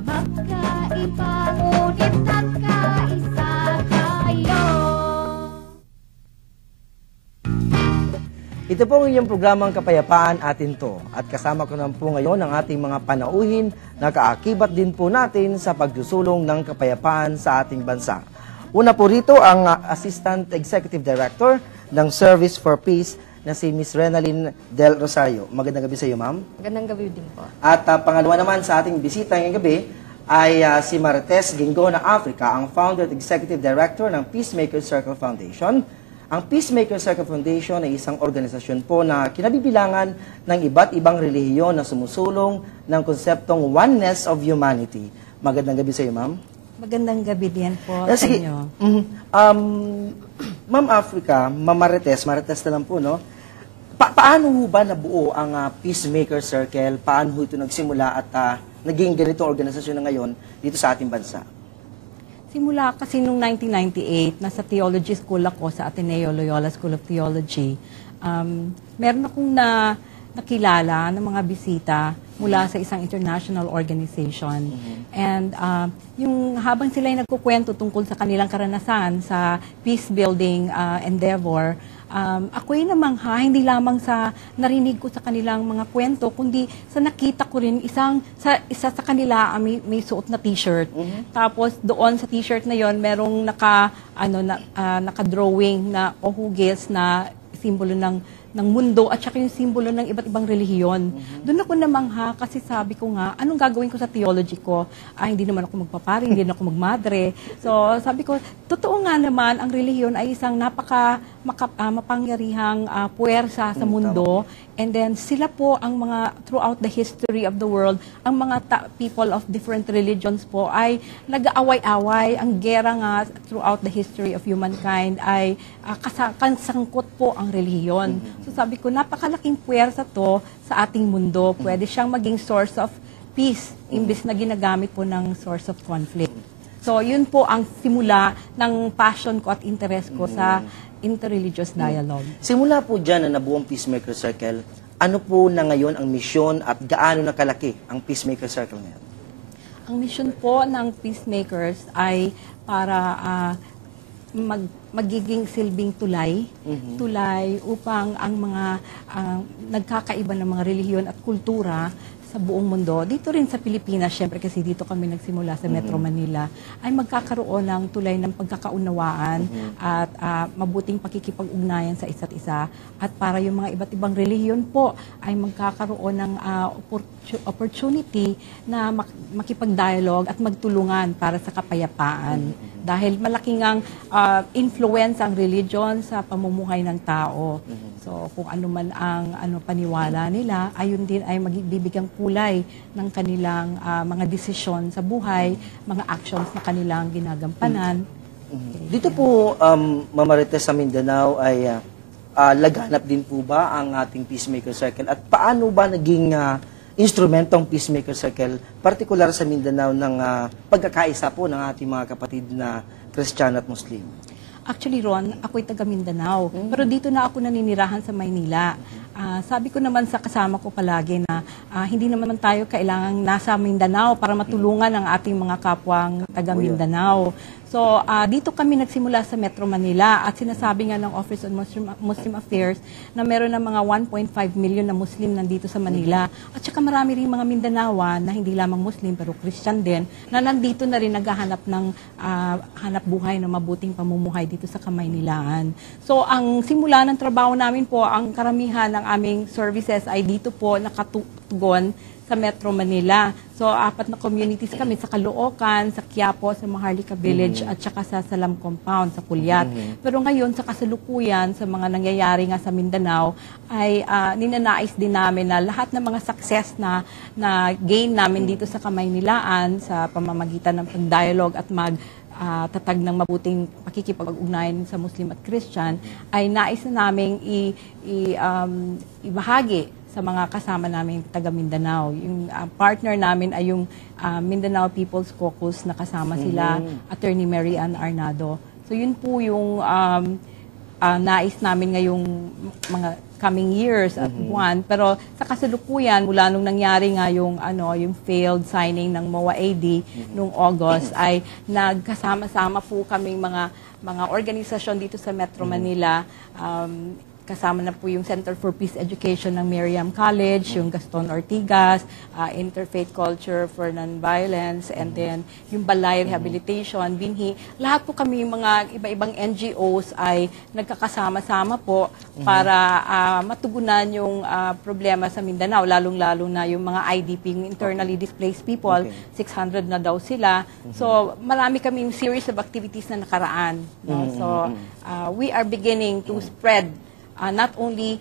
Magkaiba ngunit nagkaisa tayo. Ito po ang inyong programang Kapayapaan Atin To. At kasama ko naman po ngayon ang ating mga panauhin na kaakibat din po natin sa pagsusulong ng kapayapaan sa ating bansa. Una po rito ang Assistant Executive Director ng Service for Peace na si Ms. Renalyn Del Rosario. Magandang gabi sa iyo, ma'am. Magandang gabi din po. At pangalawa naman sa ating bisita ngayong gabi ay si Marites Gingo na Africa, ang Founder at Executive Director ng Peacemaker Circle Foundation. Ang Peacemaker Circle Foundation ay isang organisasyon po na kinabibilangan ng iba't ibang relihiyon na sumusulong ng konseptong oneness of humanity. Magandang gabi sa iyo, ma'am. Magandang gabi din po sa Sige, inyo. Ma'am Africa, Ma'am Marites na lang po, no? Paano ho ba nabuo ang Peacemaker Circle? Paano ho ito nagsimula at naging ganitong organisasyon na ngayon dito sa ating bansa? Simula kasi noong 1998, nasa theology school ako sa Ateneo Loyola School of Theology. Meron akong nakilala ng mga bisita mula sa isang international organization. And yung habang sila ay nagkukwento tungkol sa kanilang karanasan sa peace building endeavor, ako'y namangha, hindi lamang sa narinig ko sa kanilang mga kwento, kundi sa nakita ko rin isa sa kanila may suot na t-shirt. Tapos doon sa t-shirt na yon merong naka-drawing na hugis na simbolo ng mundo at saka yung simbolo ng iba't ibang relihiyon. Doon ako namangha kasi sabi ko nga, anong gagawin ko sa theology ko? Hindi naman ako magpapari, hindi naman ako magmadre. So sabi ko, totoo nga naman, ang relihiyon ay isang mapangyarihang puwersa sa mundo. And then sila po ang mga, throughout the history of the world, ang mga people of different religions po ay nag-aaway-away. Ang gera nga throughout the history of humankind ay kasangkot po ang relihiyon. So sabi ko, napakalaking puwersa to sa ating mundo. Pwede siyang maging source of peace, imbes na ginagamit po ng source of conflict. So yun po ang simula ng passion ko at interest ko sa interreligious dialogue. Simula po dyan na nabuo ang Peacemaker Circle, ano po na ngayon ang misyon at gaano na kalaki ang Peacemaker Circle ngayon? Ang mission po ng Peacemakers ay para magiging silbing tulay upang ang mga nagkakaiba ng mga relihiyon at kultura sa buong mundo, dito rin sa Pilipinas, syempre kasi dito kami nagsimula sa Metro Manila, ay magkakaroon ng tulay ng pagkakaunawaan at mabuting pakikipag-ugnayan sa isa't isa. At para yung mga iba't ibang relihiyon po ay magkakaroon ng opportunity na makipag-dialogue at magtulungan para sa kapayapaan. Dahil malaking ang influence ang religion sa pamumuhay ng tao. So kung ano man ang paniwala nila, ayun din ay magbibigyang kulay ng kanilang mga desisyon sa buhay, mga actions na kanilang ginagampanan. Dito po, Mamarites sa Mindanao ay laganap din po ba ang ating Peacemaker Circle? At paano ba naging instrumentong Peacemaker Circle, partikular sa Mindanao ng pagkakaisa po ng ating mga kapatid na Kristiyano at Muslim? Actually, Ron, ako'y taga Mindanao. Pero dito na ako naninirahan sa Maynila. Sabi ko naman sa kasama ko palagi na hindi naman tayo kailangang nasa Mindanao para matulungan ang ating mga kapwang taga Mindanao. So, dito kami nagsimula sa Metro Manila at sinasabi nga ng Office on Muslim Affairs na meron ng mga 1.5 million na Muslim nandito sa Manila. At saka marami rin mga Mindanaoan na hindi lamang Muslim pero Christian din na nandito na rin naghahanap ng hanap buhay na mabuting pamumuhay dito sa Kamaynilaan. So, ang simula ng trabaho namin po, ang karamihan ng aming services ay dito po nakatugon sa Metro Manila. So, 4 na communities kami sa Caloocan, sa Quiapo, sa Maharlika Village, at saka sa Salam Compound, sa Pulyat. Pero ngayon, sa kasalukuyan, sa mga nangyayari nga sa Mindanao, ay ninanais din namin na lahat ng mga success na gain namin dito sa Kamaynilaan, sa pamamagitan ng pag-dialogue at tatag ng mabuting pakikipag-ugnayan sa Muslim at Christian, ay nais na naming ibahagi sa mga kasama namin taga Mindanao. Yung partner namin ay yung Mindanao People's Caucus na kasama sila, Attorney Mary Ann Arnado. So yun po yung nais namin ngayong mga coming years at buwan. Pero sa kasalukuyan, mula nung nangyari nga yung failed signing ng MOA AD nung August, ay nagkasama-sama po kaming mga organisasyon dito sa Metro Manila. Kasama na po yung Center for Peace Education ng Miriam College, yung Gaston Ortigas, Interfaith Culture for Nonviolence, and then yung Balay Rehabilitation, Binhi. Lahat po kami mga iba-ibang NGOs ay nagkakasama-sama po para matugunan yung problema sa Mindanao, lalong-lalo na yung mga IDP, yung internally displaced people, 600 na daw sila. So marami kaming series of activities na nakaraan. No? So we are beginning to spread not only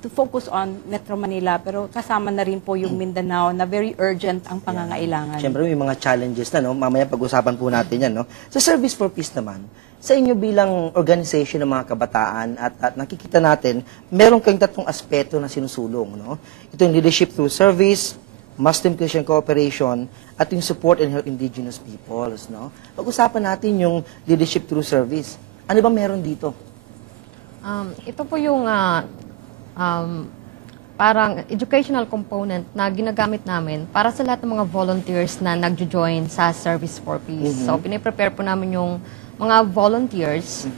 to focus on Metro Manila, pero kasama na rin po yung Mindanao na very urgent ang pangangailangan. Siyempre may mga challenges na, no? Mamaya pag-usapan po natin yan. No? Sa Service for Peace naman, sa inyo bilang organization ng mga kabataan at nakikita natin, meron kayong tatlong aspeto na sinusulong. No? Ito yung leadership through service, Muslim-Christian cooperation, at yung support and help indigenous peoples. No? Pag-usapan natin yung leadership through service. Ano ba meron dito? Ito po yung parang educational component na ginagamit namin para sa lahat ng mga volunteers na nagjo-join sa Service for Peace. So, piniprepare po namin yung mga volunteers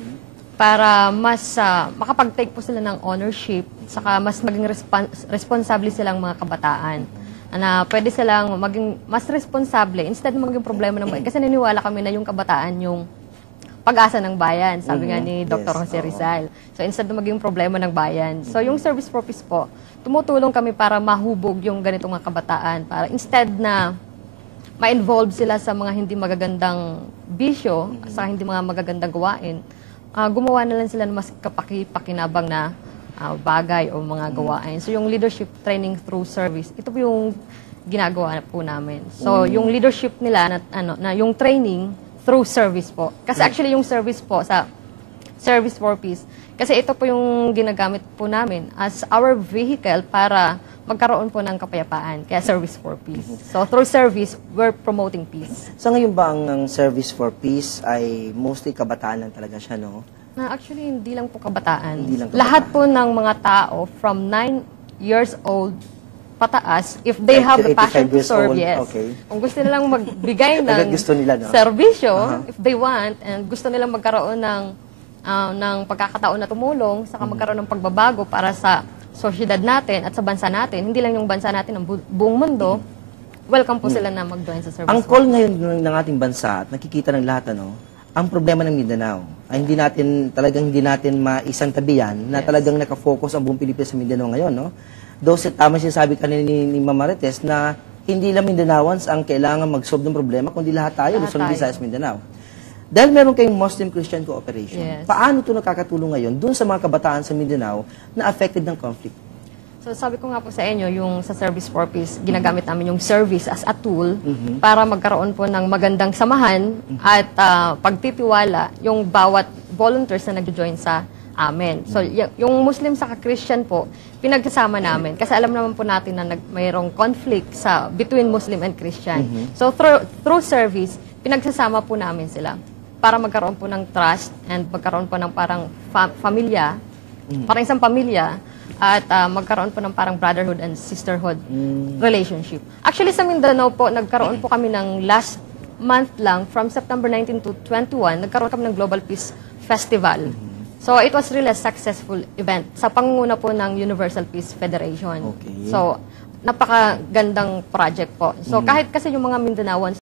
para mas makapag-take po sila ng ownership, saka mas maging responsable silang mga kabataan. Na pwede silang maging mas responsable instead na maging problema ng bayan. Kasi naniniwala kami na yung kabataan yung pag-asa ng bayan, sabi nga ni Dr. Jose Rizal. So, instead na maging problema ng bayan. So, yung Service for Peace po, tumutulong kami para mahubog yung ganitong mga kabataan. Para instead na ma-involve sila sa mga hindi magagandang bisyo, sa hindi mga magagandang gawain, gumawa na lang sila ng mas kapaki-pakinabang na bagay o mga gawain. So, yung leadership training through service, ito po yung ginagawa po namin. So, yung leadership nila, na yung training, through service po. Kasi actually yung service po sa Service for Peace, kasi ito po yung ginagamit po namin as our vehicle para magkaroon po ng kapayapaan. Kaya Service for Peace. So through service, we're promoting peace. Sa ngayon ba ang Service for Peace ay mostly kabataan lang talaga siya, no? Actually, hindi lang po kabataan. Hindi lang kabataan. Lahat po ng mga tao from 9 years old pataas, if they Like have to the passion 85 to years serve, old, yes. okay. Kung gusto nilang magbigay ng Gusto nila, no? serbisyo, if they want, and gusto nilang magkaroon ng pagkakataon na tumulong, saka magkaroon ng pagbabago para sa sosyedad natin at sa bansa natin, hindi lang yung bansa natin, ang buong mundo, welcome po sila na mag-join sa service. Ang call ngayon ng ating bansa at nakikita ng lahat, ang problema ng Mindanao ay hindi natin maisantabi yan na talagang nakafocus ang buong Pilipinas sa Mindanao ngayon, no? Though tama sinasabi kanina ni Ma'am Marites na hindi lang Mindanaoans ang kailangan mag-solve ng problema, kundi lahat tayo, Luzon, Visayas, Mindanao. Dahil meron kayong Muslim-Christian cooperation, Yes. paano ito nakakatulong ngayon dun sa mga kabataan sa Mindanao na affected ng conflict? So sabi ko nga po sa inyo, yung sa Service for Peace, ginagamit namin yung service as a tool para magkaroon po ng magandang samahan at pagtitiwala yung bawat volunteers na nag-join sa amin. So yung Muslim sa Christian po, pinagsasama namin kasi alam naman po natin na mayroong conflict between Muslim and Christian. So through service, pinagsasama po namin sila para magkaroon po ng trust and magkaroon po ng parang pamilya, parang isang pamilya, at magkaroon po ng parang brotherhood and sisterhood relationship. Actually, sa Mindanao po, nagkaroon po kami ng last month lang, from September 19 to 21, nagkaroon kami ng Global Peace Festival. So, it was really a successful event sa pangunguna po ng Universal Peace Federation. Okay. So, napakagandang project po. So, kahit kasi yung mga Mindanaoans